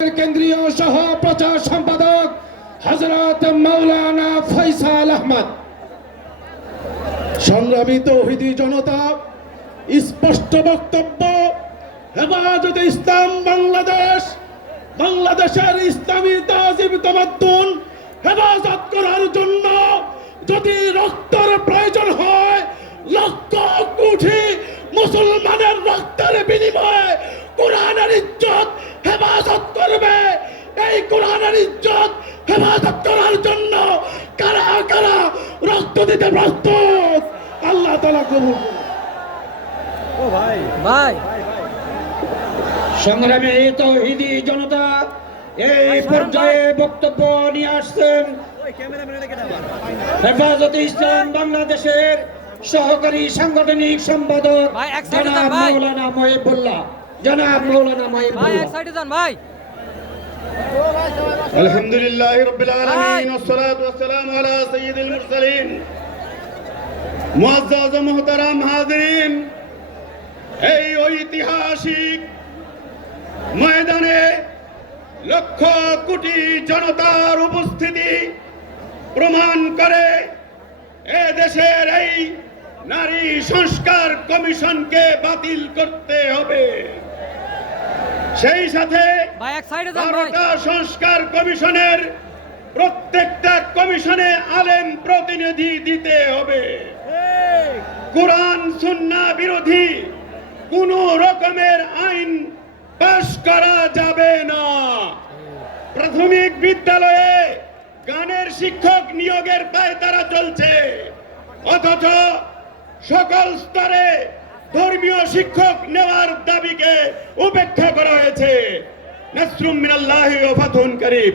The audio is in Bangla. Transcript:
কেন্দ্রীয় সহ প্রচার সম্পাদক হযরত মাওলানা ফয়সাল আহমদ। সংগ্রামী তৌহিদি জনতা, স্পষ্ট বক্তব্য, হেফাজতে ইসলাম বাংলাদেশ বাংলাদেশের ইসলামী তাজিম তামাদ্দুন হেফাজত করার জন্য যদি রক্তের প্রয়োজন হয়, লক্ষ কোটি মুসলমানের রক্তের বিনিময়ে কোরআনের ইজ্জত হেফাজত করবে। এই কোরআনের ইজ্জত হেফাজত করার জন্য কারা কারা রক্ত দিতে প্রস্তুত, আল্লাহ তাআলা কবুল করুন। ও ভাই ভাই সংগ্রামী তৌহিদি জনতা, এই পর্যায়ে বক্তব্য নিয়ে আসছেন হেফাজতে ইসলাম বাংলাদেশের সহকারী সাংগঠনিক সম্পাদক জনাব মাওলানা মহিবুল্লাহ। জনাব মাওলানা মহিবুল্লাহ। আলহামদুলিল্লাহ রাব্বিল আলামিন ওয়াসসালাতু ওয়াসসালামু আলা সাইয়্যিদিল মুরসালিন। মুআজ্জাজ ও মুহতারাম হাজিরিন, এই ঐতিহাসিক ময়দানে লক্ষ কোটি জনতার উপস্থিতি প্রমাণ করে এ দেশের এই নারী সংস্কার কমিশনকে বাতিল করতে হবে। সেই সাথে সংস্কার কমিশনের প্রত্যেকটা কমিশনে আলেম প্রতিনিধি দিতে হবে। কোরআন সুন্নাহ বিরোধী কোন রকমের আইন পাশ করা যাবে না। প্রাথমিক বিদ্যালয়ে গানের শিক্ষক নিয়োগের পায়তারা চলছে, অথচ সকল স্তরে ধর্মীয় শিক্ষক নেওয়ার দাবিকে উপেক্ষা করা হয়েছে। নাসরুম মিনাল্লাহি ওয়া ফাতহুন কারীব।